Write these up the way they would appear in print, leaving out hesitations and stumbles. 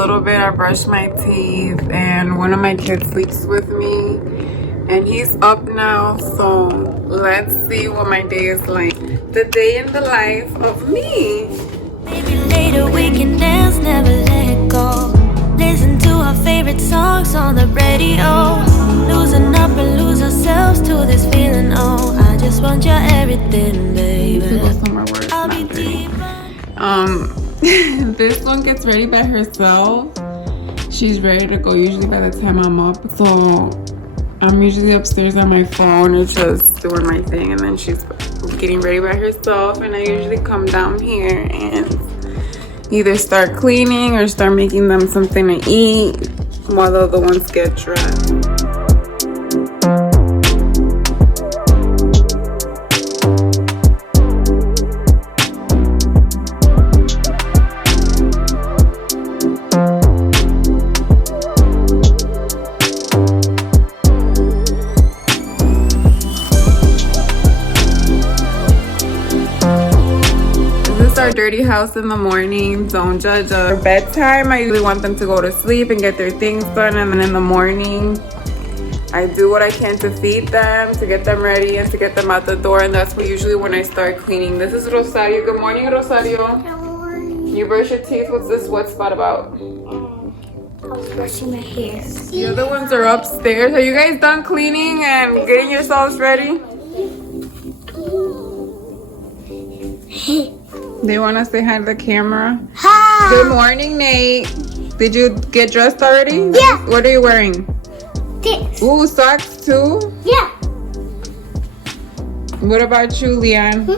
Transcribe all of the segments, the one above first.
little bit. I brushed my teeth and one of my kids sleeps with me and he's up now, so let's see what my day is like. The day in the life of me. Maybe later we can dance, never let go. Listen to our favorite songs on the radio. Losing up and lose ourselves to this feeling. Oh, I just want your everything, baby. I'll be deeper. This one gets ready by herself. She's ready to go usually by the time I'm up. So I'm usually upstairs on my phone or just doing my thing, and then she's getting ready by herself, and I usually come down here and either start cleaning or start making them something to eat while the other ones get dressed. Our dirty house in the morning. Don't judge us. For bedtime, I usually want them to go to sleep and get their things done, and then in the morning I do what I can to feed them, to get them ready and to get them out the door, and that's usually when I start cleaning. This is Rosario. Good morning, Rosario. Good morning. You brush your teeth. What's this wet spot about? I was brushing my hair. The other ones are upstairs. Are you guys done cleaning and getting yourselves ready? They want to say hi to the camera. Hi. Good morning, Nate. Did you get dressed already? Yeah. What are you wearing? This. Ooh, socks too? Yeah. What about you, Leon?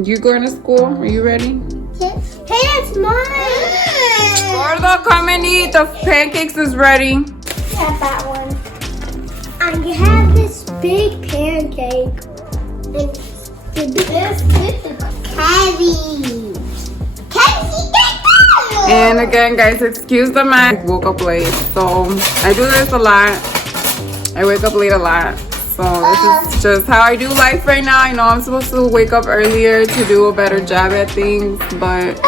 You going to school? Are you ready? Yes. Hey, that's mine. Gordo, come and eat. The pancakes is ready. Have that one. And you have this big pancake. And this is Caddy. And again, guys, excuse the mess. I woke up late, so I do this a lot. I wake up late a lot. So this is just how I do life right now. I know I'm supposed to wake up earlier to do a better job at things, but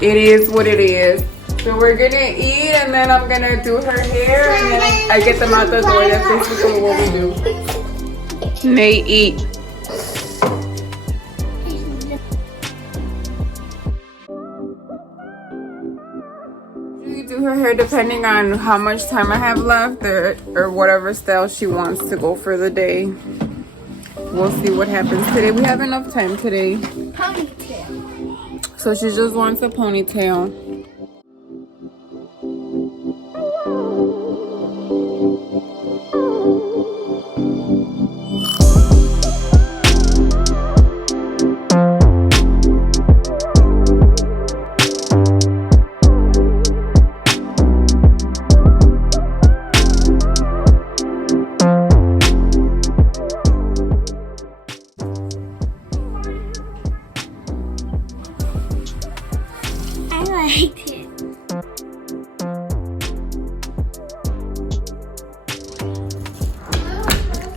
it is what it is. So we're gonna eat, and then I'm gonna do her hair, and then I get them out the door. That's basically what we do. Nate, eat. Do her hair depending on how much time I have left, or whatever style she wants to go for the day. We'll see what happens today. We have enough time today. Ponytail. So she just wants a ponytail.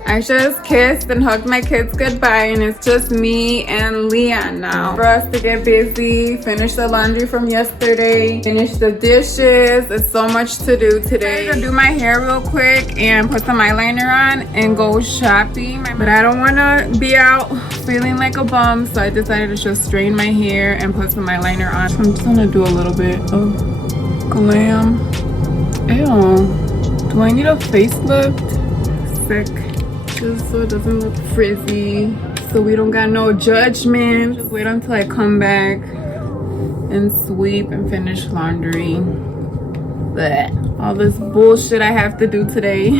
I just kissed and hugged my kids goodbye, and it's just me and Leon now. For us to get busy, finish the laundry from yesterday, finish the dishes. It's so much to do today. I'm gonna do my hair real quick and put some eyeliner on and go shopping. But I don't wanna be out feeling like a bum, so I decided to just straighten my hair and put some eyeliner on. I'm just gonna do a little bit of glam. Ew, do I need a facelift? Sick. Just so it doesn't look frizzy, so we don't got no judgment. Just wait until I come back and sweep and finish laundry. Blech. All this bullshit I have to do today.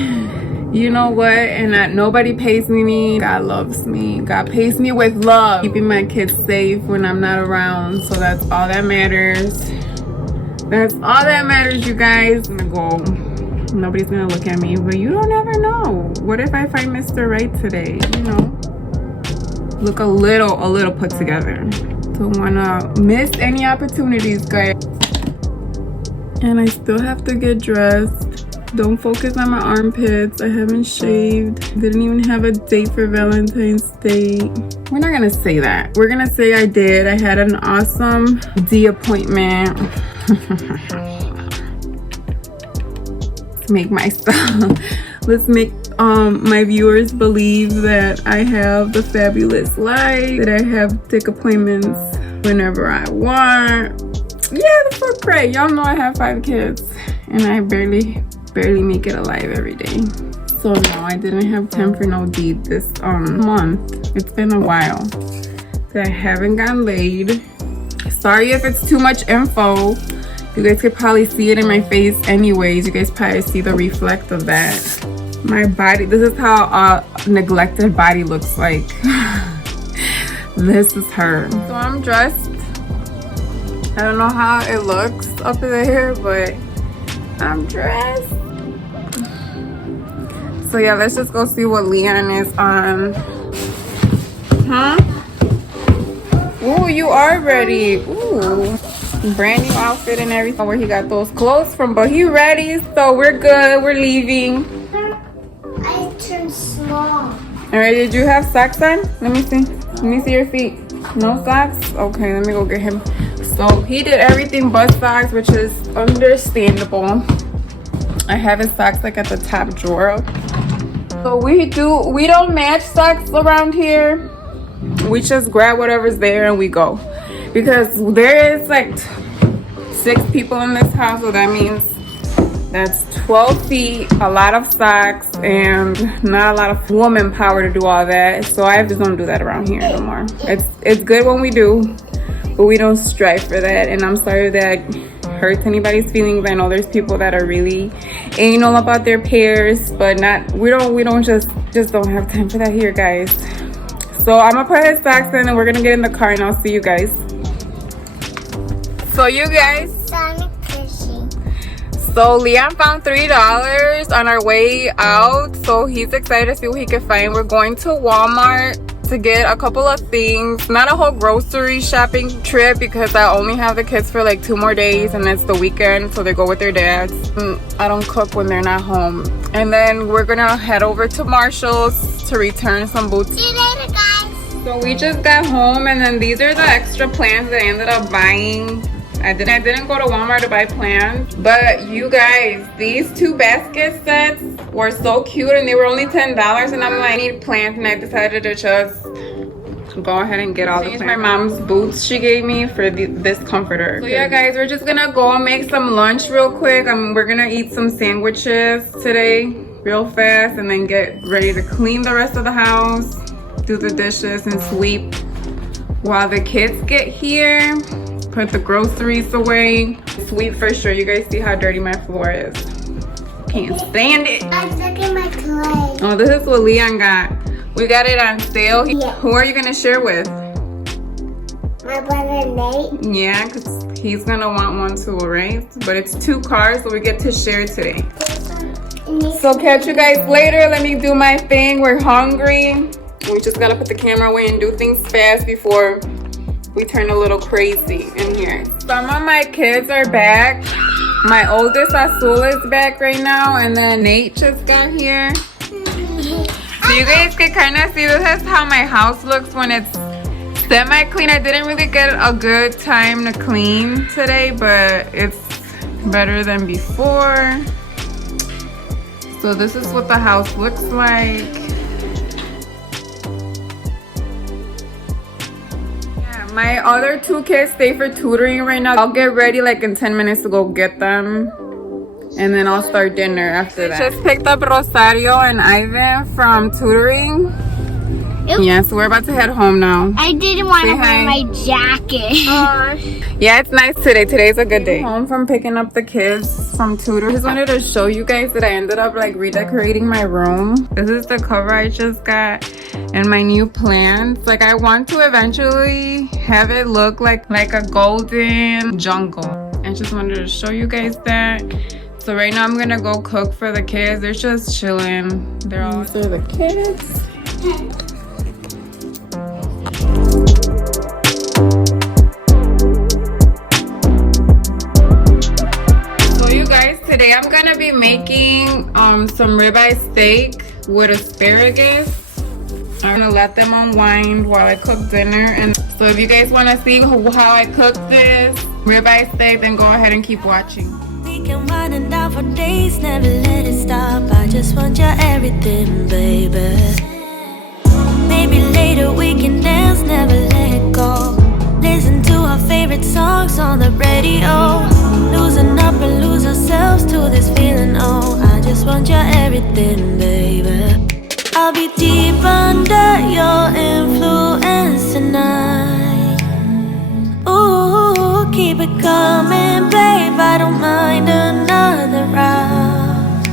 You know what? And nobody pays me. God loves me. God pays me with love. Keeping my kids safe when I'm not around, so that's all that matters. That's all that matters, you guys. I'm gonna go. Nobody's gonna look at me, but you don't ever know. What if I find Mr. Right today? You know, look a little put together. Don't wanna miss any opportunities, guys. And I still have to get dressed. Don't focus on my armpits. I haven't shaved. Didn't even have a date for Valentine's Day. We're not gonna say that. We're gonna say I did. I had an awesome D appointment Let's make my viewers believe that I have the fabulous life, that I have take appointments whenever I want. Yeah, the fuck right. Y'all know I have 5 kids and I barely make it alive every day. So no, I didn't have time for no deed this month. It's been a while that I haven't gotten laid. Sorry if it's too much info. You guys could probably see it in my face anyways. You guys probably see the reflect of that. My body, this is how a neglected body looks like. This is her. So I'm dressed. I don't know how it looks up there, but I'm dressed. So yeah, let's just go see what Leon is on. Huh? Ooh, you are ready. Ooh. Brand new outfit and everything. Where he got those clothes from, but he ready, so we're good. We're leaving. I turned small. All right, did you have socks on? Let me see. Let me see your feet. No socks? Okay, let me go get him. So he did everything but socks, which is understandable. I have his socks like at the top drawer. So we don't match socks around here. We just grab whatever's there and we go. Because there is like 6 people in this house, so that means that's 12 feet, a lot of socks, and not a lot of woman power to do all that. So I just don't do that around here no more. It's good when we do, but we don't strive for that. And I'm sorry that hurts anybody's feelings. I know there's people that are really anal about their pairs, but we don't just don't have time for that here, guys. So I'm gonna put his socks in and we're gonna get in the car and I'll see you guys. So you guys, so Leon found $3 on our way out, so he's excited to see what he can find. We're going to Walmart to get a couple of things, not a whole grocery shopping trip because I only have the kids for like 2 more days and it's the weekend, so they go with their dads. I don't cook when they're not home. And then we're gonna head over to Marshall's to return some boots. See you later, guys. So we just got home and then these are the extra plants that I ended up buying. I didn't go to Walmart to buy plants, but you guys, these 2 basket sets were so cute and they were only $10 and I'm like, I need plants, and I decided to just go ahead and get all the plants. My mom's boots she gave me for this comforter. So yeah guys, we're just gonna go make some lunch real quick. We're gonna eat some sandwiches today real fast and then get ready to clean the rest of the house, do the dishes and sweep while the kids get here. Put the groceries away. Sweep for sure. You guys see how dirty my floor is. Can't stand it. I'm taking my clay. Oh, this is what Leon got. We got it on sale. Yeah. Who are you gonna share with? My brother Nate. Yeah, because he's gonna want one too, right? But it's 2 cars, so we get to share today. So catch you guys later. Let me do my thing. We're hungry. We just gotta put the camera away and do things fast before we turn a little crazy in here. Some of my kids are back. My oldest Azul is back right now, and then Nate just got here. So you guys can kind of see this is how my house looks when it's semi-clean. I didn't really get a good time to clean today, but it's better than before. So this is what the house looks like. My other 2 kids stay for tutoring right now. I'll get ready like in 10 minutes to go get them. And then I'll start dinner after that. Just picked up Rosario and Ivan from tutoring. Oops. Yeah, so we're about to head home now. I didn't want to wear my jacket. Yeah, it's nice today. Today's a good day. Home from picking up the kids from tutor. I just wanted to show you guys that I ended up like redecorating my room. This is the cover I just got and my new plants. Like I want to eventually have it look like a golden jungle. I just wanted to show you guys that. So right now I'm gonna go cook for the kids. They're just chilling. These are the kids. Today I'm gonna be making some ribeye steak with asparagus. I'm gonna let them unwind while I cook dinner. And So if you guys want to see how I cook this ribeye steak, then go ahead and keep watching. We can wind it down for days, never let it stop. I just want your everything, baby. Maybe later we can dance, never let go. Listen to our favorite songs on the radio. Losing up and lose ourselves to this feeling, oh. I just want your everything, baby. I'll be deep under your influence tonight. Ooh, keep it coming, babe. I don't mind another round.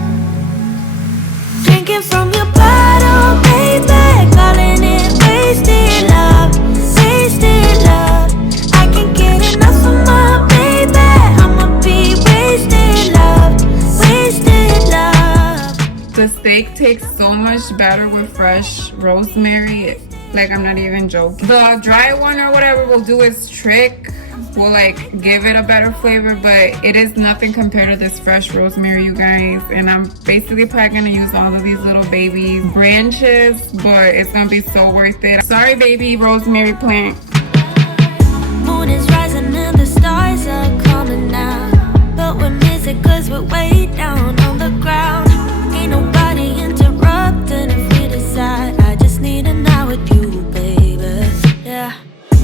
Drinking from your bottle, baby. Calling it wasted love, wasted love. I can't get enough of my baby. I'ma be wasted love, wasted love. The steak tastes so much better with fresh rosemary. Like, I'm not even joking. The dry one or whatever will do its trick, will like give it a better flavor, but it is nothing compared to this fresh rosemary, you guys. And I'm basically probably gonna use all of these little baby branches, but it's gonna be so worth it. Sorry, baby rosemary plant. Moon is rising and the stars are coming out, but we miss it cause we're way down on the ground. Ain't nobody interrupting if we decide. I just need an hour with you, baby. Yeah.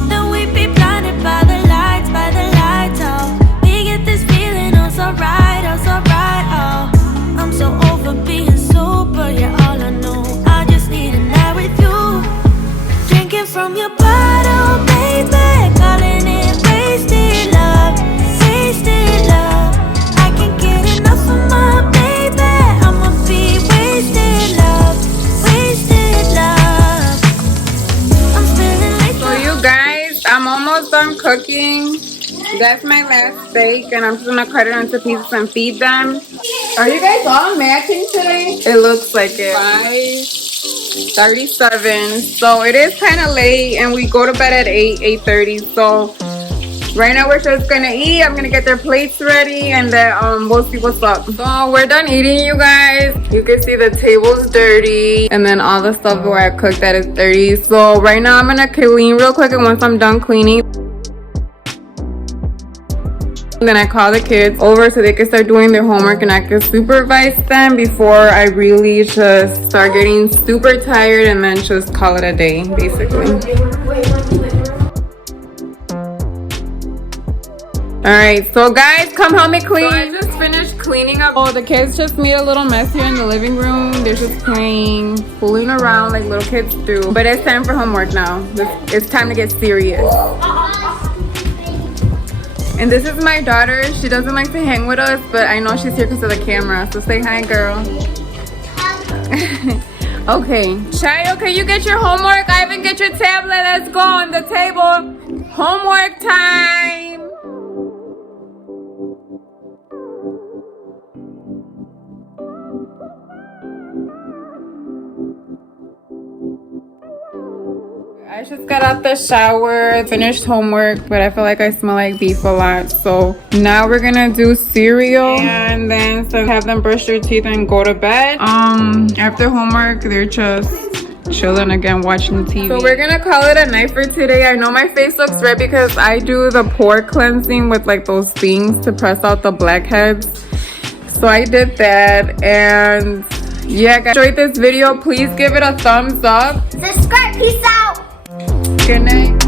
Then we be blinded by the lights, oh. We get this feeling, oh, so right, oh. I'm so over being sober, yeah, all I know. I just need an hour with you. Drinking from your bottle, baby. Calling it wasted love, wasted love. I can't get enough of my baby. I'ma be wasted love, wasted love. I'm feeling like So you guys, I'm almost done cooking. That's my last steak, and I'm just gonna cut it into pieces and feed them. Are you guys all matching today? It looks like it. 5:37. So it is kind of late, and we go to bed at 8:30. So right now we're just gonna eat. I'm gonna get their plates ready, and then we'll see what's up. So we're done eating, you guys. You can see the table's dirty, and then all the stuff where I cooked that is dirty. So right now I'm gonna clean real quick, and once I'm done cleaning, then I call the kids over so they can start doing their homework and I can supervise them before I really just start getting super tired and then just call it a day, basically. Alright, so guys, come help me clean. So I just finished cleaning up. Oh, the kids just made a little mess here in the living room. They're just playing, fooling around like little kids do. But it's time for homework now. It's time to get serious. And this is my daughter. She doesn't like to hang with us, but I know she's here because of the camera. So say hi, girl. Okay. Shai, okay, you get your homework. Ivan, get your tablet. Let's go on the table. Homework time. I just got out the shower, finished homework, but I feel like I smell like beef a lot. So now we're gonna do cereal and then have them brush their teeth and go to bed. After homework, they're just chilling again, watching TV. So we're gonna call it a night for today. I know my face looks red because I do the pore cleansing with like those things to press out the blackheads. So I did that, and yeah, guys, enjoyed this video. Please give it a thumbs up. Subscribe. Peace out. Good night.